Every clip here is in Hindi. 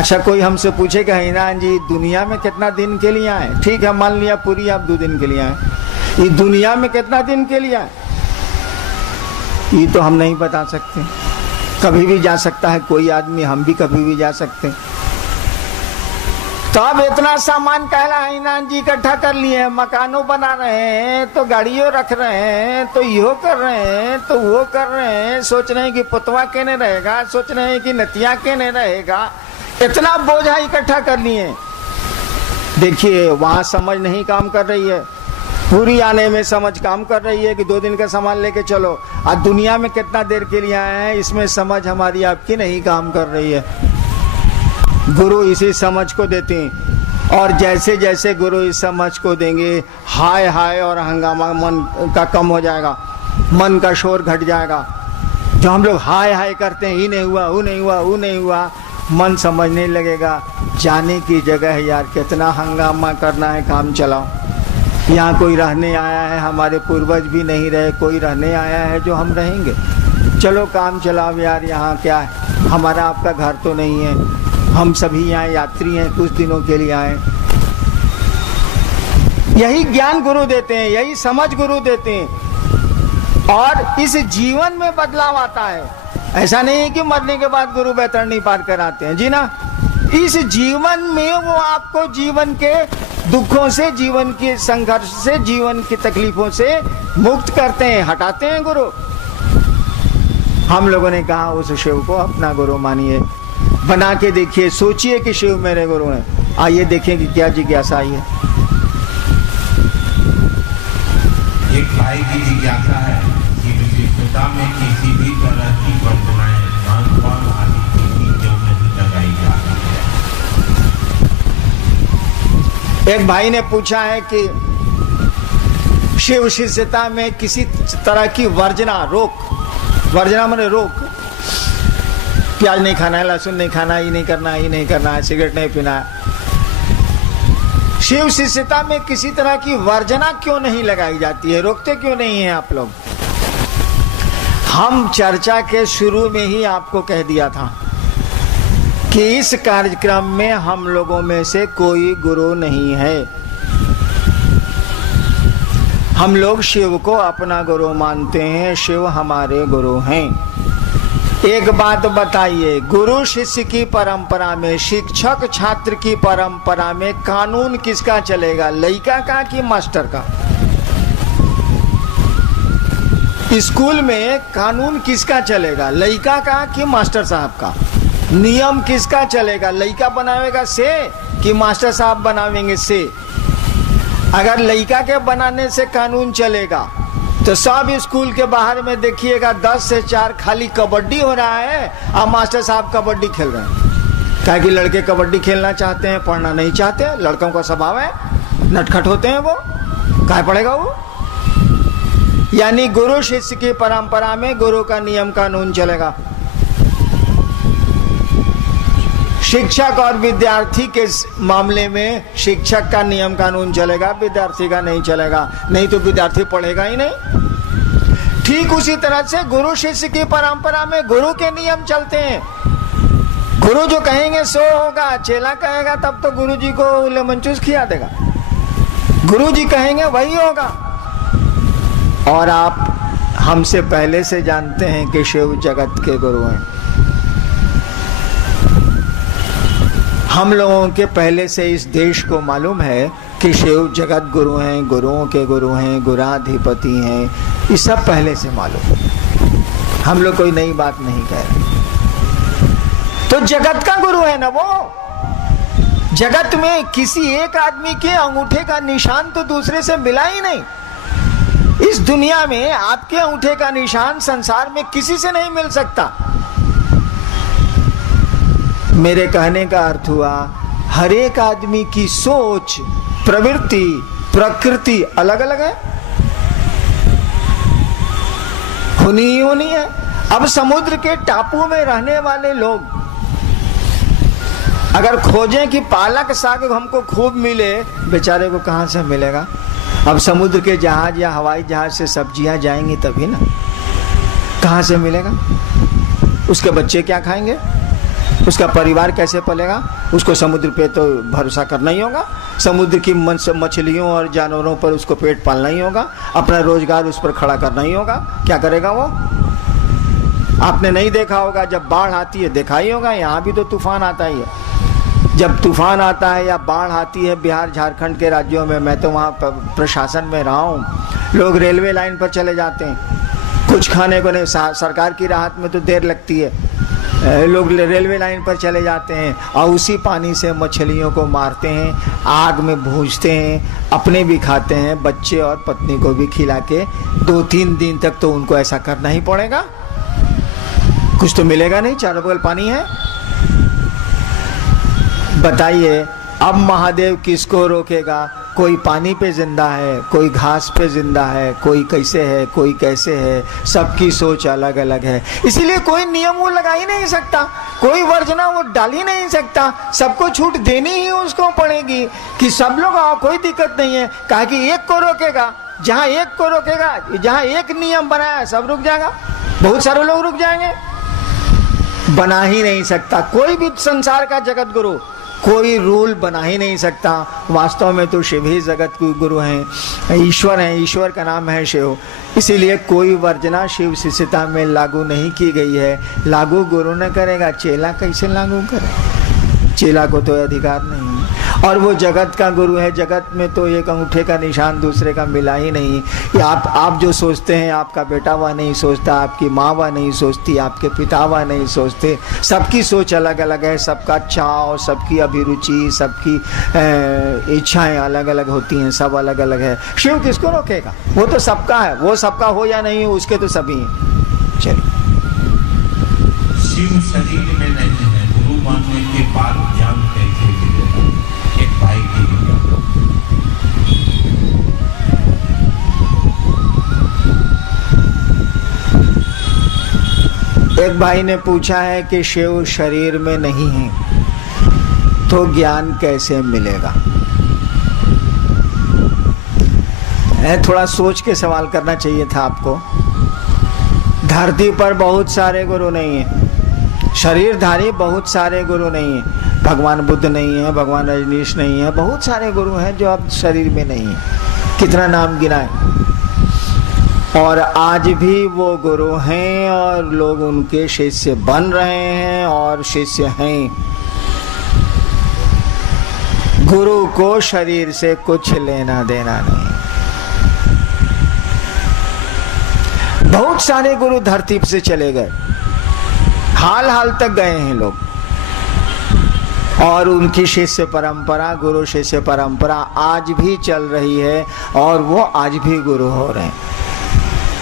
अच्छा, कोई हमसे पूछेगा हिनान जी दुनिया में कितना दिन के लिए आए? ठीक है, मान लिया पूरी आप 2 दिन के लिए आए, ये दुनिया में कितना दिन के लिए आए ये तो हम नहीं बता सकते। कभी भी जा सकता है कोई आदमी, हम भी कभी भी जा सकते हैं। तो अब इतना सामान कहला हिनान जी इकट्ठा कर लिए, मकानों बना रहे हैं, तो गाड़ियों रख रहे हैं, तो यो कर रहे हैं, तो वो कर रहे हैं, सोच रहे हैं कि पुतवा केने रहेगा, सोच रहे हैं कि नतिया केने रहेगा, इतना बोझा इकट्ठा कर लिए। देखिए वहां समझ नहीं काम कर रही है, पूरी आने में समझ काम कर रही है कि 2 दिन का सामान लेके चलो। आज दुनिया में कितना देर के लिए आए हैं इसमें समझ हमारी आपकी नहीं काम कर रही है। गुरु इसी समझ को देते हैं, और जैसे जैसे गुरु इस समझ को देंगे हाय हाय और हंगामा मन का कम हो जाएगा, मन का शोर घट जाएगा। जो हम लोग हाय हाय करते हैं, ही नहीं हुआ, वो नहीं हुआ, वो नहीं हुआ, मन समझने लगेगा जाने की जगह है यार, कितना हंगामा करना है, काम चलाओ। यहाँ कोई रहने आया है, हमारे पूर्वज भी नहीं रहे, कोई रहने आया है जो हम रहेंगे, चलो काम चलाओ यार। यहाँ क्या है, हमारा आपका घर तो नहीं है, हम सभी यहाँ यात्री हैं, कुछ दिनों के लिए आए। यही ज्ञान गुरु देते हैं, यही समझ गुरु देते हैं, और इस जीवन में बदलाव आता है। ऐसा नहीं है कि मरने के बाद गुरु बैतरणी पार कराते हैं, जी ना। इस जीवन में वो आपको जीवन के दुखों से, जीवन के संघर्ष से, जीवन की तकलीफों से मुक्त करते हैं, हटाते हैं गुरु। हम लोगों ने कहा उस शिव को अपना गुरु मानिए, बना के देखिए, सोचिए कि शिव मेरे गुरु हैं। आइए देखें कि क्या जिज्ञासा आई है। एक भाई की जिज्ञासा है कि विशिष्टता में किसी भी तरह की वंदनाएं खान-पान आदि की क्यों नहीं लगाई जा रही है। एक भाई ने पूछा है कि शिव शिष्यता में किसी तरह की वर्जना, रोक, वर्जना माने रोक, प्याज नहीं खाना है, लहसुन नहीं खाना, ये नहीं करना, ये नहीं करना है, सिगरेट नहीं पीना है। शिव शिष्यता में किसी तरह की वर्जना क्यों नहीं लगाई जाती है, रोकते क्यों नहीं है आप लोग? हम चर्चा के शुरू में ही आपको कह दिया था कि इस कार्यक्रम में हम लोगों में से कोई गुरु नहीं है। हम लोग शिव को अपना गुरु मानते हैं, शिव हमारे गुरु हैं। एक बात बताइए, गुरु शिष्य की परंपरा में, शिक्षक छात्र की परंपरा में कानून किसका चलेगा, लड़का का कि मास्टर का? स्कूल में कानून किसका चलेगा, लड़का का कि मास्टर साहब का? नियम किसका चलेगा, लड़का बनावेगा से कि मास्टर साहब बनावेंगे से? अगर लड़का के बनाने से कानून चलेगा तो सब स्कूल के बाहर में देखिएगा 10 से 4 खाली कबड्डी हो रहा है और मास्टर साहब कबड्डी खेल रहे हैं। क्या कि लड़के कबड्डी खेलना चाहते हैं, पढ़ना नहीं चाहते। लड़कों का स्वभाव है, नटखट होते हैं, वो क्या पढ़ेगा वो? यानी गुरु शिष्य की परंपरा में गुरु का नियम कानून चलेगा। शिक्षक और विद्यार्थी के मामले में शिक्षक का नियम कानून चलेगा, विद्यार्थी का नहीं चलेगा, नहीं तो विद्यार्थी पढ़ेगा ही नहीं। ठीक उसी तरह से गुरु शिष्य की परंपरा में गुरु के नियम चलते हैं। गुरु जो कहेंगे सो होगा, चेला कहेगा तब तो गुरु जी को लेमन जूस खिला देगा, गुरु जी कहेंगे वही होगा। और आप हमसे पहले से जानते हैं कि शिव जगत के गुरु हैं। हम लोगों के पहले से इस देश को मालूम है कि शिव जगत गुरु हैं, गुरुओं के गुरु हैं, गुराधिपति हैं, ये सब पहले से मालूम है। हम लोग कोई नई बात नहीं कह रहे। तो जगत का गुरु है ना वो। जगत में किसी एक आदमी के अंगूठे का निशान तो दूसरे से मिला ही नहीं। इस दुनिया में आपके अंगूठे का निशान संसार में किसी से नहीं मिल सकता। मेरे कहने का अर्थ हुआ, हर एक आदमी की सोच, प्रवृत्ति, प्रकृति अलग अलग है, होनी ही होनी है। अब समुद्र के टापू में रहने वाले लोग अगर खोजें कि पालक साग हमको खूब मिले, बेचारे को कहां से मिलेगा? अब समुद्र के जहाज या हवाई जहाज से सब्जियां जाएंगी तभी ना, कहां से मिलेगा? उसके बच्चे क्या खाएंगे, उसका परिवार कैसे पलेगा? उसको समुद्र पे तो भरोसा करना ही होगा, समुद्र की मछलियों और जानवरों पर उसको पेट पालना ही होगा, अपना रोजगार उस पर खड़ा करना ही होगा। क्या करेगा वो? आपने नहीं देखा होगा, जब बाढ़ आती है देखा ही होगा, यहाँ भी तो तूफान आता ही है। जब तूफान आता है या बाढ़ आती है बिहार झारखंड के राज्यों में, मैं तो वहाँ प्रशासन में रहा हूँ, लोग रेलवे लाइन पर चले जाते हैं, कुछ खाने को नहीं, सरकार की राहत में तो देर लगती है, लोग रेलवे लाइन पर चले जाते हैं और उसी पानी से मछलियों को मारते हैं, आग में भूंजते हैं, अपने भी खाते हैं, बच्चे और पत्नी को भी खिला के 2-3 दिन तक तो उनको ऐसा करना ही पड़ेगा। कुछ तो मिलेगा नहीं, चारों बगल पानी है। बताइए अब महादेव किसको रोकेगा? कोई पानी पे जिंदा है, कोई घास पे जिंदा है, कोई कैसे है, कोई कैसे है, सबकी सोच अलग अलग है। इसीलिए कोई नियम वो लगा ही नहीं सकता, कोई वर्जना वो डाल ही नहीं सकता, सबको छूट देनी ही उसको पड़ेगी कि सब लोग आओ, कोई दिक्कत नहीं है। कहा कि एक को रोकेगा, जहाँ एक को रोकेगा, जहाँ एक नियम बनाया सब रुक जाएगा, बहुत सारे लोग रुक जाएंगे। बना ही नहीं सकता कोई भी संसार का जगत गुरु, कोई रूल बना ही नहीं सकता। वास्तव में तो शिव ही जगत के गुरु हैं, ईश्वर हैं, ईश्वर का नाम है शिव। इसीलिए कोई वर्जना शिव शिष्यता में लागू नहीं की गई है। लागू गुरु न करेगा, चेला कैसे लागू करे? चेला को तो अधिकार नहीं, और वो जगत का गुरु है। जगत में तो एक अंगूठे का निशान दूसरे का मिला ही नहीं। ये आप जो सोचते हैं, आपका बेटा वह नहीं सोचता, आपकी माँ वह नहीं सोचती, आपके पिता वह नहीं सोचते। सबकी सोच अलग अलग है, सबका चाव, सबकी अभिरुचि, सबकी इच्छाएं अलग अलग होती हैं, सब अलग अलग है। शिव किसको रोकेगा? वो तो सबका है, वो सबका हो या नहीं हो उसके तो सभी हैं। चलिए, शिव शरीर में नहीं है, गुरु मानने के बाद ज्ञान कैसे मिलेगा? एक भाई की एक भाई ने पूछा है कि शिव शरीर में नहीं है तो ज्ञान कैसे मिलेगा? थोड़ा सोच के सवाल करना चाहिए था आपको। धरती पर बहुत सारे गुरु नहीं है, शरीरधारी बहुत सारे गुरु नहीं है। भगवान बुद्ध नहीं है, भगवान रजनीश नहीं है, बहुत सारे गुरु हैं जो अब शरीर में नहीं है। कितना नाम गिनाए? और आज भी वो गुरु हैं और लोग उनके शिष्य बन रहे हैं और शिष्य हैं। गुरु को शरीर से कुछ लेना देना नहीं। बहुत सारे गुरु धरती से चले गए, हाल तक गए हैं लोग, और उनकी शिष्य परंपरा, गुरु शिष्य परंपरा आज भी चल रही है और वो आज भी गुरु हो रहे हैं।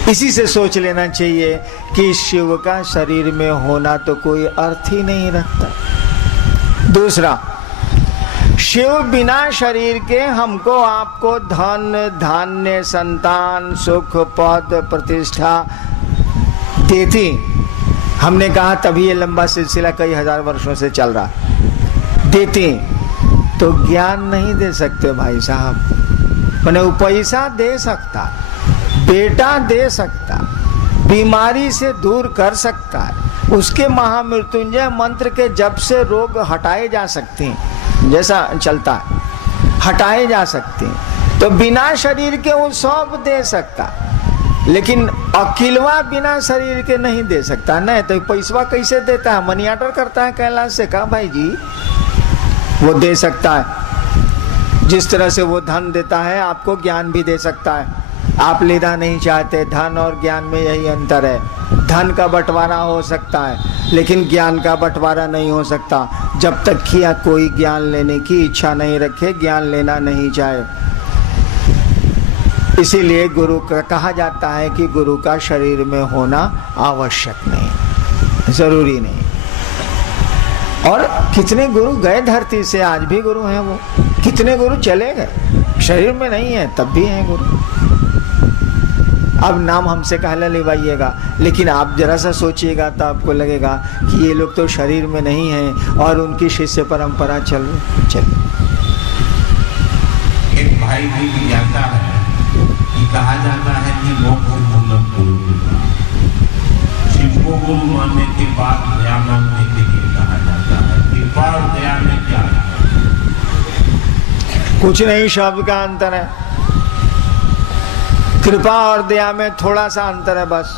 इसी से सोच लेना चाहिए कि शिव का शरीर में होना तो कोई अर्थ ही नहीं रखता। दूसरा, शिव बिना शरीर के हमको आपको धन धान्य संतान सुख पद प्रतिष्ठा देती। हमने कहा तभी ये लंबा सिलसिला कई हजार वर्षों से चल रहा। देती तो ज्ञान नहीं दे सकते भाई साहब। मैंने वो पैसा दे सकता, बेटा दे सकता, बीमारी से दूर कर सकता है, उसके महामृत्युंजय मंत्र के जप से रोग हटाए जा सकते हैं, जैसा चलता है हटाए जा सकते हैं। तो बिना शरीर के वो सब दे सकता, लेकिन अकेलवा बिना शरीर के नहीं दे सकता। नहीं तो पैसवा कैसे देता है? मनी ऑर्डर करता है कैलाश से। कहा भाई जी वो दे सकता है, जिस तरह से वो धन देता है आपको ज्ञान भी दे सकता है। आप लेना नहीं चाहते, धन और ज्ञान में यही अंतर है। धन का बंटवारा हो सकता है लेकिन ज्ञान का बंटवारा नहीं हो सकता। जब तक कि कोई ज्ञान लेने की इच्छा नहीं रखे, ज्ञान लेना नहीं चाहे। इसीलिए गुरु का कहा जाता है कि गुरु का शरीर में होना आवश्यक नहीं, जरूरी नहीं। और कितने गुरु गए धरती से, आज भी गुरु हैं वो। कितने गुरु चले गए, शरीर में नहीं है तब भी हैं गुरु। अब नाम हमसे कहला लेवाइएगा, लेकिन आप जरा सा सोचिएगा तो आपको लगेगा कि ये लोग तो शरीर में नहीं हैं और उनकी शिष्य परंपरा चल। एक भाई भी जाता है कि कहा जाता है कि मोक्ष मूलम गुरु शिव को गुरु मानने के बाद दया मांगने के लिए कहा जाता है। कुछ नहीं शब्द का अंतर है। कृपा और दया में थोड़ा सा अंतर है बस।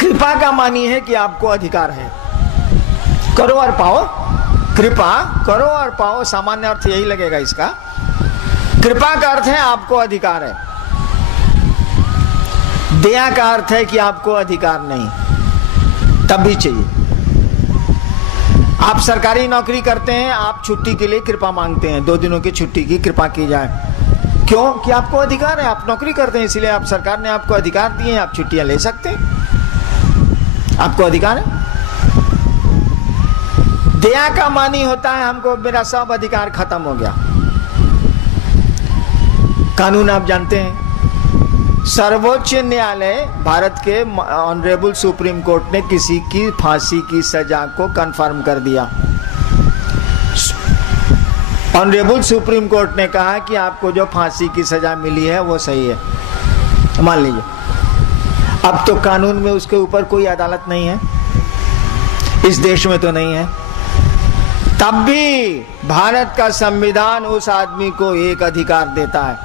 कृपा का मानी है कि आपको अधिकार है, करो और पाओ। कृपा करो और पाओ, सामान्य अर्थ यही लगेगा इसका। कृपा का अर्थ है आपको अधिकार है, दया का अर्थ है कि आपको अधिकार नहीं, तब भी चाहिए। आप सरकारी नौकरी करते हैं, आप छुट्टी के लिए कृपा मांगते हैं, 2 दिनों की छुट्टी की कृपा की जाए। क्यों? कि आपको अधिकार है, आप नौकरी करते हैं, इसलिए आप सरकार ने आपको अधिकार दिए हैं, आप छुट्टियां ले सकते हैं, आपको अधिकार है। दया का मानी होता है हमको मेरा सब अधिकार खत्म हो गया। कानून आप जानते हैं, सर्वोच्च न्यायालय भारत के ऑनरेबल सुप्रीम कोर्ट ने किसी की फांसी की सजा को कंफर्म कर दिया। ऑनरेबल सुप्रीम कोर्ट ने कहा कि आपको जो फांसी की सजा मिली है वो सही है, मान लीजिए। अब तो कानून में उसके ऊपर कोई अदालत नहीं है, इस देश में तो नहीं है, तब भी भारत का संविधान उस आदमी को एक अधिकार देता है।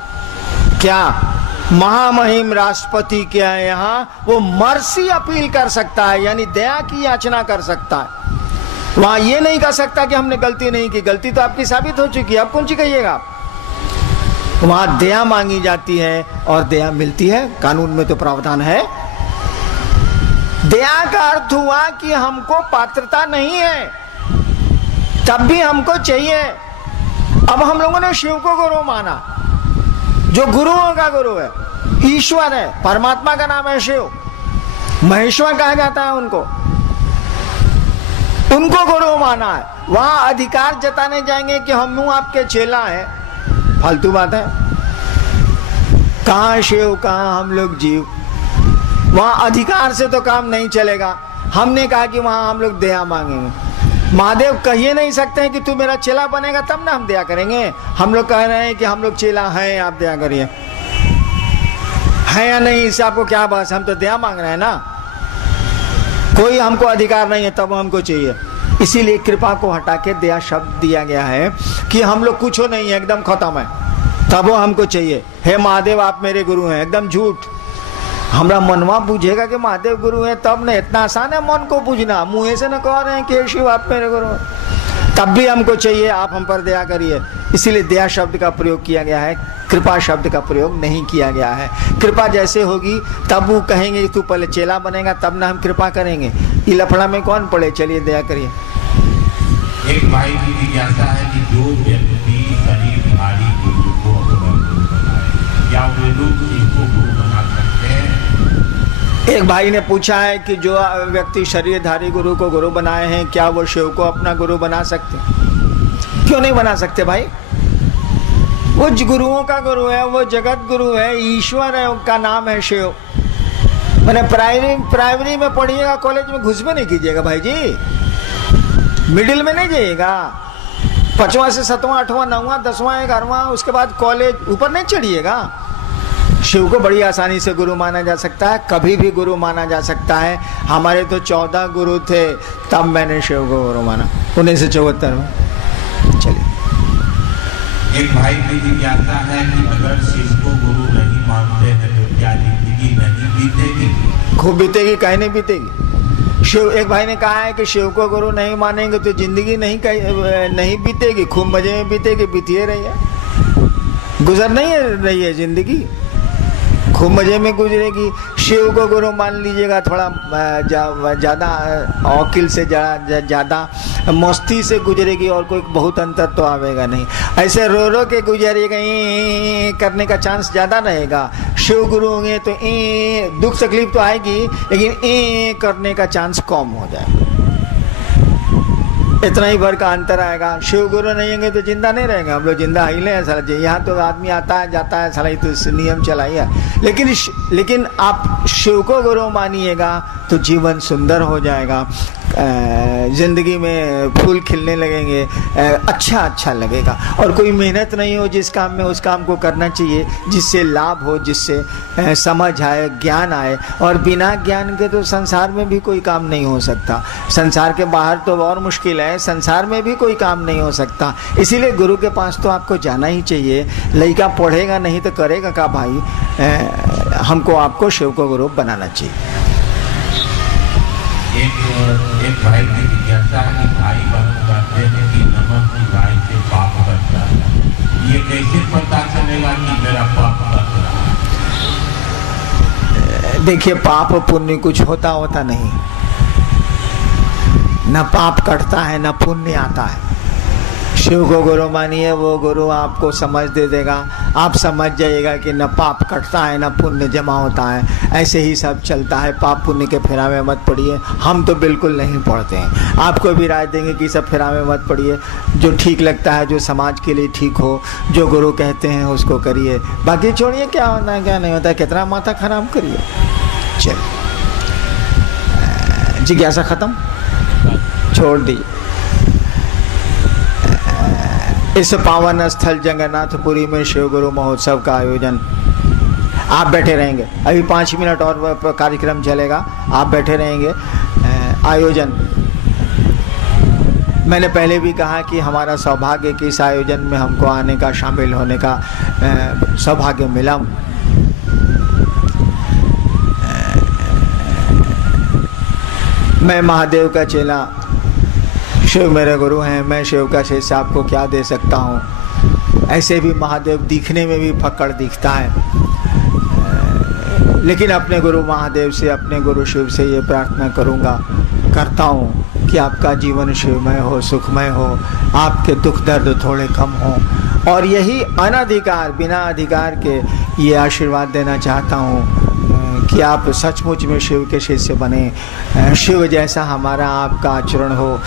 क्या? महामहिम राष्ट्रपति के यहाँ वो मर्सी अपील कर सकता है, यानी दया की याचना कर सकता है। वहां ये नहीं कह सकता कि हमने गलती नहीं की, गलती तो आपकी साबित हो चुकी है, अब कौन सी कहिएगा। वहां दया मांगी जाती है और दया मिलती है, कानून में तो प्रावधान है। दया का अर्थ हुआ कि हमको पात्रता नहीं है, तब भी हमको चाहिए। अब हम लोगों ने शिव को गुरु माना, जो गुरुओं का गुरु है, ईश्वर है, परमात्मा का नाम है शिव, महेश्वर कहा जाता है उनको गुरु माना है। वहां अधिकार जताने जाएंगे कि हम आपके चेला हैं, फालतू बात है। कहां शिव, कहां हम लोग जीव। वहां अधिकार से तो काम नहीं चलेगा। हमने कहा कि वहां हम लोग दया मांगेंगे। महादेव कहिए नहीं सकते हैं कि तू मेरा चेला बनेगा तब ना हम दया करेंगे। हम लोग कह रहे हैं कि हम लोग चेला हैं, आप दया करिए। है या नहीं, इससे आपको क्या बस, हम तो दया मांग रहे हैं ना। कोई हमको अधिकार नहीं है, तब हमको चाहिए। इसीलिए कृपा को हटा के दया शब्द दिया गया है कि हम लोग कुछ नहीं है, एकदम खत्म है, तब वो हमको चाहिए। हे महादेव आप मेरे गुरु हैं, एकदम झूठ। हमारा मनवा बुझेगा कि महादेव गुरु है तब ना, इतना आसान है मन को बुझना। मुंह से न कह रहे हैं कि शिव आप मेरे गुरु हैं, तब भी हमको चाहिए आप हम पर दया करिए। इसीलिए दया शब्द का प्रयोग किया गया है, कृपा शब्द का प्रयोग नहीं किया गया है। कृपा जैसे होगी तब वो कहेंगे कि तू पहले चेला बनेगा तब ना हम कृपा करेंगे। ये लफड़ा में कौन पड़े, चलिए दया करिए। एक भाई की जिज्ञासा है कि जो व्यक्ति शरीरधारी गुरु को अपना गुरु बनाए, क्या वे लोग इनको गुरु बना सकते हैं? एक भाई ने पूछा है कि जो व्यक्ति शरीरधारी गुरु को गुरु बनाए हैं, क्या वो शिव को अपना गुरु बना सकते? क्यों नहीं बना सकते भाई? वो गुरुओं का गुरु है, वो जगत गुरु है, ईश्वर है, उनका नाम है शिव। मैंने प्राइमरी में पढ़िएगा, कॉलेज में घुस में नहीं कीजिएगा भाई जी, मिडिल में नहीं जाइएगा। 5वां से 7वां 8वां 9वां 10वां 11वां उसके बाद कॉलेज, ऊपर नहीं चढ़िएगा। शिव को बड़ी आसानी से गुरु माना जा सकता है, कभी भी गुरु माना जा सकता है। हमारे तो 14 गुरु थे, तब मैंने शिव को गुरु माना 1974 में। चलिए। एक भाई की जिज्ञासा है कि अगर शिव को गुरु नहीं मानते हैं तो क्या जिंदगी नहीं बीतेगी? खूब बीतेगी, काहे नहीं बीतेगी। शिव, एक भाई ने कहा है कि शिव को गुरु नहीं मानेंगे तो जिंदगी नहीं बीतेगी, खूब मजे में बीतेगी, बीतिए रही है, गुजर नहीं रही है जिंदगी, खूब मजे में गुजरेगी। शिव को गुरु मान लीजिएगा, थोड़ा ज़्यादा औकिल से ज़्यादा मस्ती से गुजरेगी और कोई बहुत अंतर तो आवेगा नहीं। ऐसे रो रो के गुजरेगा, करने का चांस ज़्यादा रहेगा। शिव गुरु होंगे तो दुख तकलीफ तो आएगी, लेकिन करने का चांस कम हो जाएगा, इतना ही भर का अंतर आएगा। शिव गुरु नहीं होंगे तो जिंदा नहीं रहेंगे, हम लोग जिंदा हिले हैं साला। यहाँ तो आदमी आता है जाता है साला, तो नियम चलाइए। लेकिन आप शिव को गुरु मानिएगा तो जीवन सुंदर हो जाएगा, जिंदगी में फूल खिलने लगेंगे, अच्छा लगेगा। और कोई मेहनत नहीं हो जिस काम में, उस काम को करना चाहिए जिससे लाभ हो, जिससे समझ आए, ज्ञान आए। और बिना ज्ञान के तो संसार में भी कोई काम नहीं हो सकता। संसार के बाहर तो और मुश्किल है, है, संसार में भी कोई काम नहीं हो सकता। इसीलिए गुरु के पास तो आपको जाना ही चाहिए। लड़का पढ़ेगा नहीं तो करेगा का भाई? हमको आपको शिव को गुरु बनाना चाहिए। एक भाई की जिज्ञासा है कि भाई बहन कहते हैं कि नमक की गाय से पाप करता है, ये कैसे पता चलेगा कि मेरा पाप कर रहा है? देखिए, पाप पुण्य कुछ होता नहीं, न पाप कटता है न पुण्य आता है। शिव को गुरु मानिए, वो गुरु आपको समझ दे देगा। आप समझ जाइएगा कि न पाप कटता है न पुण्य जमा होता है, ऐसे ही सब चलता है। पाप पुण्य के फेरा में मत पड़िए। हम तो बिल्कुल नहीं पढ़ते हैं, आपको भी राय देंगे कि सब फेरा में मत पड़िए। जो ठीक लगता है, जो समाज के लिए ठीक हो, जो गुरु कहते हैं उसको करिए। बाकी छोड़िए, क्या होता है क्या नहीं होता है, कितना माथा खराब करिए। चल, जिज्ञासा खत्म, छोड़ दीजिए। इस पावन स्थल जगन्नाथपुरी में शिव गुरु महोत्सव का आयोजन, आप बैठे रहेंगे, अभी 5 मिनट और कार्यक्रम चलेगा, आप बैठे रहेंगे। आयोजन, मैंने पहले भी कहा कि हमारा सौभाग्य कि इस आयोजन में हमको आने का, शामिल होने का सौभाग्य मिला। मैं महादेव का चेला, शिव मेरे गुरु हैं, मैं शिव का शिष्य, आपको क्या दे सकता हूँ। ऐसे भी महादेव दिखने में भी फक्कड़ दिखता है, लेकिन अपने गुरु महादेव से, अपने गुरु शिव से ये प्रार्थना करता हूँ कि आपका जीवन शिवमय हो, सुखमय हो, आपके दुख दर्द थोड़े कम हो, और यही अनधिकार, बिना अधिकार के ये आशीर्वाद देना चाहता हूँ कि आप सचमुच में शिव के शिष्य बने। शिव जैसा हमारा आपका आचरण हो,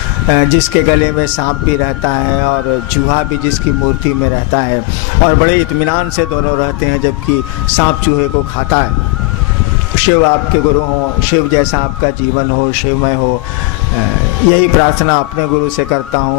जिसके गले में सांप भी रहता है और चूहा भी जिसकी मूर्ति में रहता है, और बड़े इत्मीनान से दोनों रहते हैं, जबकि सांप चूहे को खाता है। शिव आपके गुरु हो, शिव जैसा आपका जीवन हो, शिवमय हो, यही प्रार्थना अपने गुरु से करता हूँ।